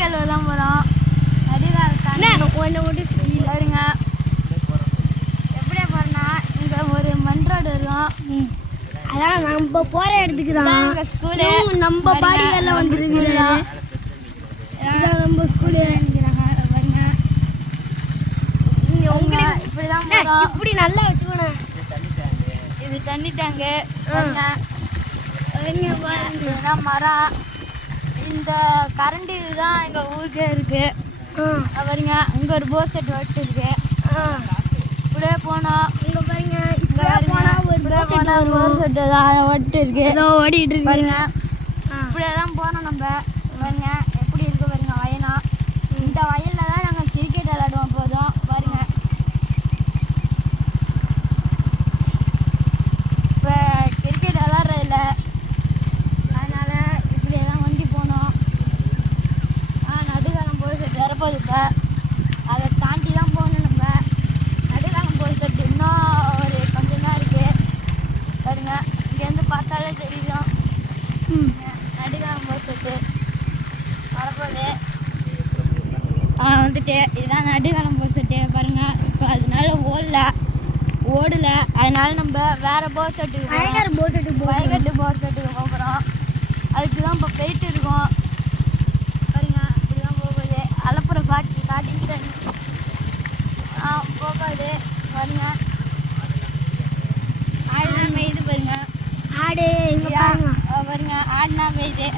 கழுவலாம் போகிறோம். நடுகால பாருங்க எப்படியா போகிறோன்னா இங்கே ஒரு மண் ரோடு இருக்கும். அதான் நம்ம போகிற இடத்துக்கு தான் எங்கள் ஸ்கூலு. நம்ம பாடிகளில் வந்துருக்குது. நம்ம ஸ்கூலு நினைக்கிறாங்க பாருங்க. உங்களுக்கு இப்படி தான் போகிறோம். இப்படி நல்லா வச்சுக்கணும். இது தண்ணி டேங்கு பாருங்க. இதுதான் மரம். இந்த கரண்ட் இதுதான் எங்கள் ஊருக்கே இருக்கு. பாருங்க இங்கே ஒரு போர் செட் வட்டு இருக்கு. இப்படியே போனோம். இங்கே பாருங்க ஒரு போர் செட்டு தான் வட்டு இருக்கு. ஓடிட்டு இருக்கு பாருங்க. இப்படியே தான் போனோம் நம்ம. பாருங்க எப்படி இருக்கு பாருங்க வயலாம். இந்த வயலில் தான் நாங்கள் கிரிக்கெட் விளையாடுவோம் போதும். பாருங்க இப்போ கிரிக்கெட் விளாட்றதில்ல, அதனால் இப்படியே தான் வண்டி போனோம். நடுக்காலம் போர் செட் வரப்போகுது. இப்போ அதை தாண்டி தான் போகணும் நம்ம. நடுக்காலம் போர் செட் இன்னும் ஒரு கொஞ்சம் தான் இருக்குது. பாருங்க இங்கேருந்து பார்த்தாலே தெரியும். நடுக்காலம் போர் செட்டு வரப்போகுது. வந்துட்டு இதுதான் நடுக்காலம் போர் செட்டு. பாருங்கள் இப்போ அதனால ஓடல அதனால நம்ம வேறு போர் செட்டுக்கு வயக்காட்டு போர் செட்டுக்கு போகிறோம். அதுக்கு தான் இப்போ போயிட்டு இருக்கோம். பாருங்க இப்படிதான் போகுது. அலப்புற காட்டிக்கிட்டு போகாது. பாருங்க ஆடுனா மேய்து. பாருங்க ஆடு பாருங்க ஆடுனா மேய்து.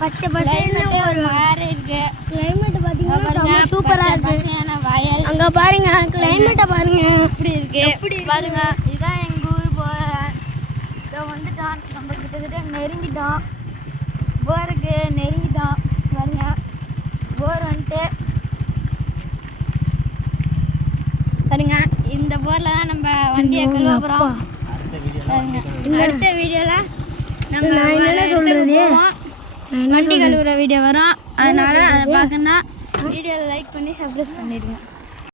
பச்சை பசங்க ஒரு மாறு இருக்கு. கிளைமேட் பார்த்தீங்கன்னா சூப்பராக இருக்கு. வயல் அங்கே பாருங்க கிளைமேட்டை பாருங்க இப்படி இருக்கு. பாருங்க இதுதான் எங்கள் ஊர் போர். இதை வந்துட்டோம் நம்ம கிட்டத்தட்ட நெருங்கிட்டோம். போருக்கு நெருங்கிட்டோம். பாருங்க போர் வந்துட்டு பாருங்க இந்த போரில் தான் நம்ம வண்டியை கழுவ போகிறோம். அடுத்த வீடியோவில் நம்ம வண்டி கழுவுற வீடியோ வரும். அதனால் அதை பார்க்கணுன்னா வீடியோவில் லைக் பண்ணி சப்ஸ்கிரைப் பண்ணிடுங்க.